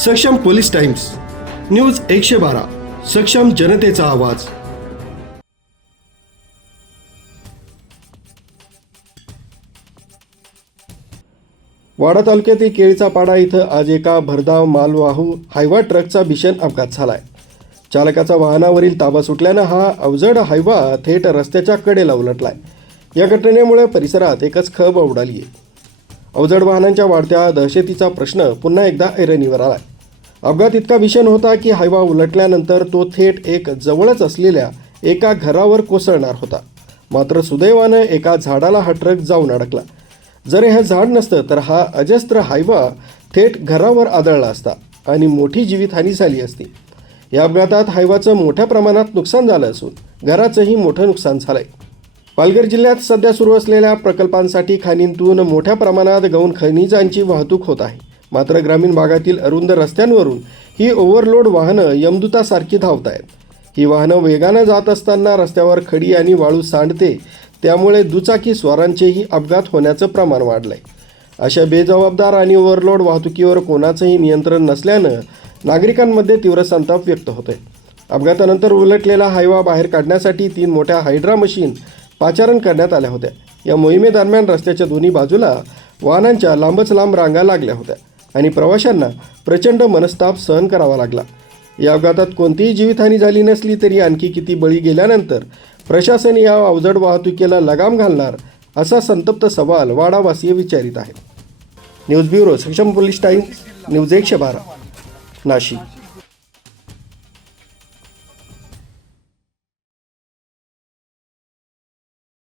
सक्षम police times, news 112, सक्षम जनतेचा आवाज। वाडा तालुक्यातील केळीचा पाडा इथं आज एका भरधाव मालवाहू हायवा ट्रकचा भीषण अपघात झालाय। चालकाचा वाहनावरील ताबा सुटल्यानं हा अवजड हायवा थेट रस्त्याच्या कडेला उलटलाय। या घटनेमुळे परिसरात एकच खळबळ उडाली आहे। अवजड वाहनांच्या वाढत्या दहशतीचा प्रश्न पुन्हा एकदा ऐरणीवर आलाय। अपघात इतका भीषण होता की हायवा उलटल्यानंतर तो थेट एक जवळच असलेल्या एका घरावर कोसळणार होता। मात्र सुदैवानं एका झाडाला हा ट्रक जाऊन अडकला। जर हे झाड नसतं तर हा अजस्त्र हायवा थेट घरावर आदळला असता आणि मोठी जीवितहानी झाली असती। या अपघातात हायवाचं मोठ्या प्रमाणात नुकसान झालं असून घराचंही मोठं नुकसान झालंय। पालघर जिल्ह्यात सध्या सुरू असलेल्या प्रकल्पांसाठी खाणींतून मोठ्या प्रमाणात गौण खनिजांची वाहतूक होत आहे। मात्र ग्रामीण भागातील अरुंद रस्त्यांवरून ही ओव्हरलोड वाहनं यमदूतासारखी धावत आहेत। ही वाहनं वेगानं जात असताना रस्त्यावर खडी आणि वाळू सांडते, त्यामुळे दुचाकी स्वारांचेही अपघात होण्याचं प्रमाण वाढलंय। अशा बेजबाबदार आणि ओव्हरलोड वाहतुकीवर कोणाचंही नियंत्रण नसल्यानं नागरिकांमध्ये तीव्र संताप व्यक्त होतोय। अपघातानंतर उलटलेला हायवा बाहेर काढण्यासाठी 3 मोठ्या हायड्रा मशीन पाचारण करण्यात आल्या होत्या। या मोहिमेदरम्यान रस्त्याच्या दोन्ही बाजूला वाहनांच्या लांबच लांब रांगा लागल्या होत्या आणि प्रवाशांना प्रचंड मनस्ताप सहन करावा लागला। या अपघातात कोणतीही जीवितहानी झाली नसली तरी आणखी किती बळी गेल्यानंतर प्रशासन या अवजड वाहतुकीला लगाम घालणार, असा संतप्त सवाल वाडावासीय विचारित आहेत। न्यूज ब्युरो, सक्षम पोलीस टाइम्स, न्यूज 112, नाशिक।